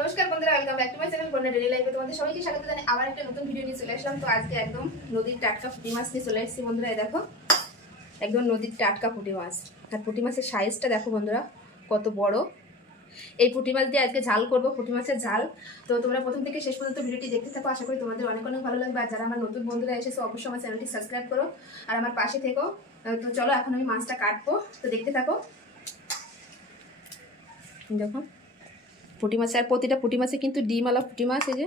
নমস্কার বন্ধুরা, welcome back to my channel বন্যা ডেইলি লাইফে। তোমাদের সবাইকে স্বাগত জানাই আবার একটা নতুন ভিডিও নিয়ে চলে আসলাম। তো আজকে একদম নদীর টাটকা পুঁটি মাছ নিয়ে চলে এসেছি বন্ধুরা। এই দেখো একদম নদীর টাটকা পুঁটি মাছ। আর পুঁটি মাছের সাইজটা দেখো বন্ধুরা কত বড়। এই পুঁটি মাছ দিয়ে আজকে ঝাল করবো, পুঁটি মাছের ঝাল। তো তোমরা প্রথম থেকে শেষ পর্যন্ত ভিডিওটি দেখতে থাকো, আশা করি তোমাদের অনেক অনেক ভালো লাগবে। আর যারা আমার নতুন বন্ধুরা এসেছো অবশ্যই আমার চ্যানেলটি সাবস্ক্রাইব করো আর আমার পাশে থেকো। তো চলো এখন আমি মাছটা কাটবো, তো দেখতে থাকো। দেখো পুঁটি মাছ, আর প্রতিটা পুঁটি মাছে কিন্তু ডিমওয়ালা পুঁটি মাছ। এই যে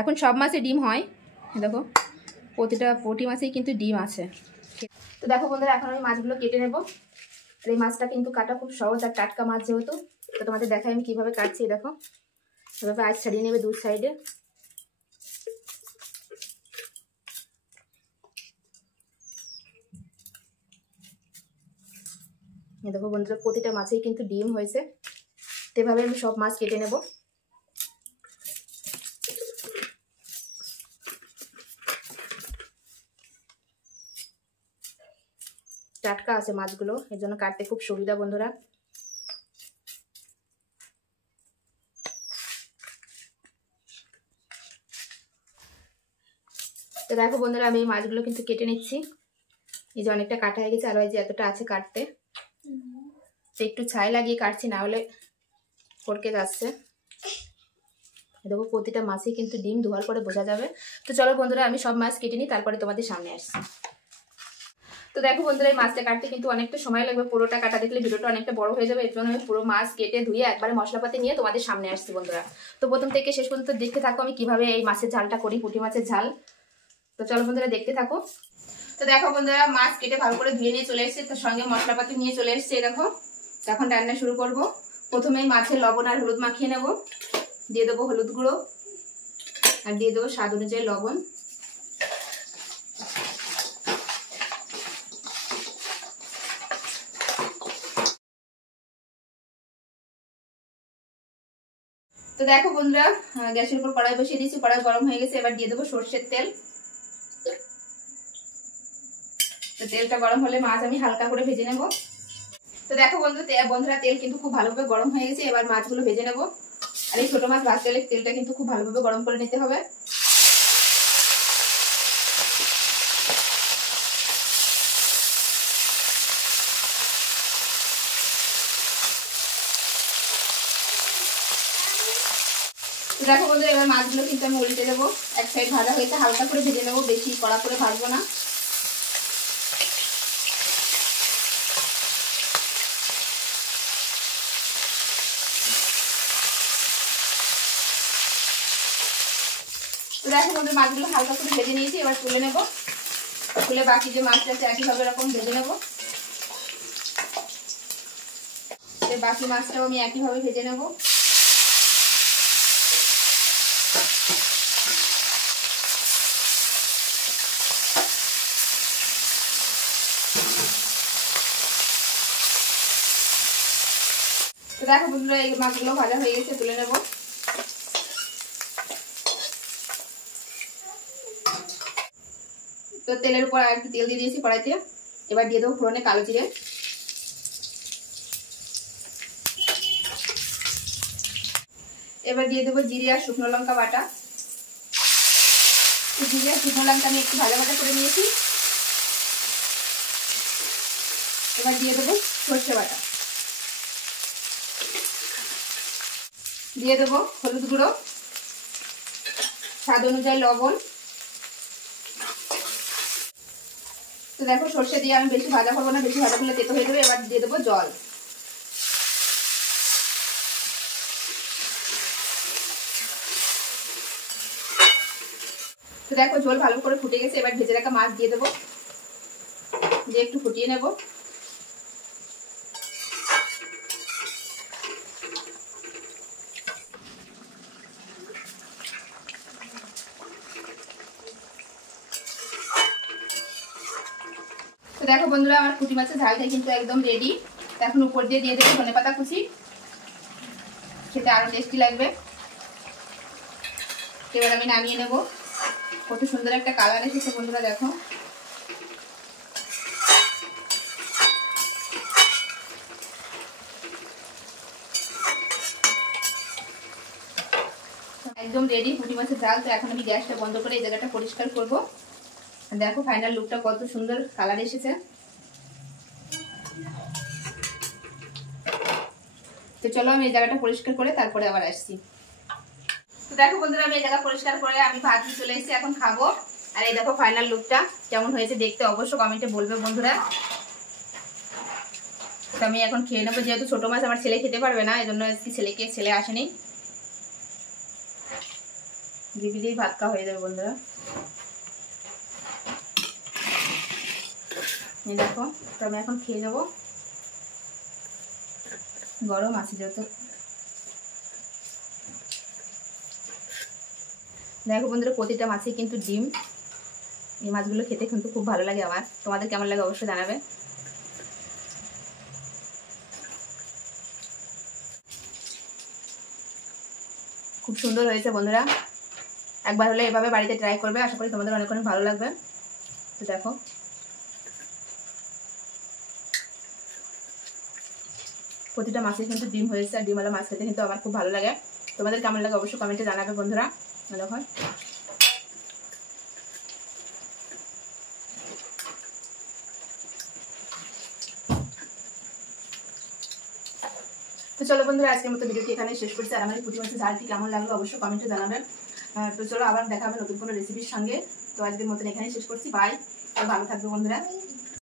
এখন সব মাছে ডিম হয়, দেখো প্রতিটা পুঁটি মাছেই কিন্তু ডিম আছে। তো দেখো বন্ধুরা, এখন আমি মাছগুলো কেটে নেব। আর এই মাছটা কিন্তু কাটা খুব সহজ আর টাটকা মাছ যেহেতু, তো তোমাদের দেখাই আমি কীভাবে কাটছি। দেখো এভাবে আজ ছাড়িয়ে নেবে দু সাইডে। দেখো বন্ধুরা প্রতিটা মাছেই কিন্তু ডিম হয়েছে, তো এভাবে আমি সব মাছ কেটে নেব। টাটকা আছে মাছগুলো, এর জন্য কাটতে খুব সুবিধা বন্ধুরা। তো দেখো বন্ধুরা আমি এই মাছগুলো কিন্তু কেটে নিচ্ছি। এই যে অনেকটা কাটা হয়ে গেছে, আর ওই যে এতটা আছে কাটতে, তো একটু ছাই লাগিয়ে কাটছি, না হলে ফড়কে যাচ্ছে। দেখো প্রতিটা মাছই কিন্তু ডিম, ধোয়ার পরে বোঝা যাবে। তো চলো বন্ধুরা আমি সব মাছ কেটে নিই, তারপরে তোমাদের সামনে আসছি। তো দেখো বন্ধুরা এই মাছটা কাটতে কিন্তু অনেকটা সময় লাগবে, পুরোটা কাটা দেখলে ভিডিওটা অনেকটা বড় হয়ে যাবে। এর জন্য আমি পুরো মাছ কেটে ধুয়ে একবারে মশলাপাতি নিয়ে তোমাদের সামনে আসছি বন্ধুরা। তো প্রথম থেকে শেষ পর্যন্ত দেখতে থাকো আমি কিভাবে এই মাছের ঝালটা করি, পুঁটি মাছের ঝাল। তো চলো বন্ধুরা দেখতে থাকো। তো দেখো বন্ধুরা মাছ কেটে ভালো করে ধুয়ে নিয়ে চলে এসেছে, তার সঙ্গে মশলাপাতি নিয়ে চলে এসেছে। দেখো এখন রান্না শুরু করব। প্রথমেই মাছের লবণ আর হলুদ মাখিয়ে নেব। দিয়ে দেবো হলুদ গুঁড়ো আর দিয়ে দেবো স্বাদ অনুযায়ী লবণ। তো দেখো বন্ধুরা গ্যাসের উপর কড়াই বসিয়ে দিয়েছি, কড়াই গরম হয়ে গেছে। এবার দিয়ে দেবো সর্ষের তেল। তো তেলটা গরম হলে মাছ আমি হালকা করে ভেজে নেব। তো দেখো বন্ধুরা তেল কিন্তু খুব ভালোভাবে গরম হয়ে গেছে, এবার মাছগুলো ভেজে নেব। আর এই ছোট মাছ ভাজতে গেলে তেলটা কিন্তু খুব ভালোভাবে গরম করে নিতে হবে। দেখো বন্ধুরা এবার মাছগুলো কিন্তু আমি উল্টে দেবো। এক সাইড ভাজা হয়েছে, হালকা করে ভেজে নেবো, বেশি কড়া করে ভাজবো না। তো দেখো বন্ধুরা মাছগুলো হালকা করে ভেজে নিয়েছি, এবার তুলে নেবো। তুলে বাকি যে মাছটা আছে একইভাবে এরকম ভেজে নেবো। বাকি মাছটাও আমি একইভাবে ভেজে নেবো। তো দেখো বন্ধুরা এই মাছগুলো ভাজা হয়ে গেছে, তুলে নেব। তো তেলের উপর একটু তেল দিয়ে দিয়েছি কড়াইতে। এবার দিয়ে দেবো ফোড়নে কালো জিরে। এবার দিয়ে দেবো জিরে আর শুকনো লঙ্কা বাটা। জিরে আর শুকনো লঙ্কা আমি একটু ভাজা ভাজা করে নিয়েছি। এবার দিয়ে দেবো সর্ষে বাটা। দিয়ে দেবো হলুদ গুঁড়ো, স্বাদ অনুযায়ী লবণ। তো দেখো সর্ষে দিয়ে আমি বেশি ভাজা করবো না, বেশি ভাজা করলে তেতো হয়ে যাবে। এবার দিয়ে দেবো জল। তো দেখো ঝোল ভালো করে ফুটে গেছে, এবার ভেজে রাখা মাছ দিয়ে দেবো, দিয়ে একটু ফুটিয়ে নেব। তো দেখো বন্ধুরা আমার পুঁটি মাছের ঝালটা কিন্তু একদম রেডি। এখন উপর দিয়ে দেবো ধনেপাতা কুচি, খেতে আরো টেস্টি লাগবে। এবার আমি নামিয়ে নেব। কত সুন্দর একটা কালার এসেছে বন্ধুরা দেখো। একদম রেডি পুঁটি মাছের ঝাল। তো এখন আমি গ্যাসটা বন্ধ করে এই জায়গাটা পরিষ্কার করব। দেখো ফাইনাল লুকটা কত সুন্দর কালার এসেছে। তো চলো আমি এই জায়গাটা পরিষ্কার করে তারপরে আবার আসছি। তো দেখো বন্ধুরা আমি এই জায়গা পরিষ্কার করে আমি ভাত নিয়ে চলে এসেছি, এখন খাবো। আর এই দেখো ফাইনাল লুকটা কেমন হয়েছে দেখতে অবশ্যই কমেন্টে বলবে বন্ধুরা। তো আমি এখন খেয়ে নেবো, যেহেতু ছোট মাছ আমার ছেলে খেতে পারবে না, এই জন্য ছেলে আসেনি, জিবি দিয়ে ভাত খাওয়া হয়ে যাবে বন্ধুরা। এই দেখো তো আমি এখন খেয়ে নেবো, গরম আছে যেহেতু। দেখো বন্ধুরা প্রতিটা মাছে কিন্তু ডিম। এই মাছগুলো খেতে কিন্তু খুব ভালো লাগে আমার। তোমাদের কেমন লাগে অবশ্যই জানাবে। খুব সুন্দর হয়েছে বন্ধুরা, একবার হলে এভাবে বাড়িতে ট্রাই করবে, আশা করি তোমাদের অনেক অনেক ভালো লাগবে। তো দেখো প্রতিটা মাছে কিন্তু ডিম হয়েছে, আর ডিমওয়ালা মাছ খেতে কিন্তু আমার খুব ভালো লাগে। তোমাদের কেমন লাগে অবশ্যই কমেন্টে জানাবে বন্ধুরা। দেখো তো চলো বন্ধুরা আজকের মতো ভিডিওটি এখানে শেষ করছি। আর আমার এই পুঁটি মাছের ঝালটি কেমন লাগলো অবশ্যই কমেন্টে জানাবেন। তো চলো আবার দেখা হবে নতুন কোনো রেসিপির সঙ্গে। তো আজকের মতন এখানে শেষ করছি, বাই। আর ভালো থাকবে বন্ধুরা।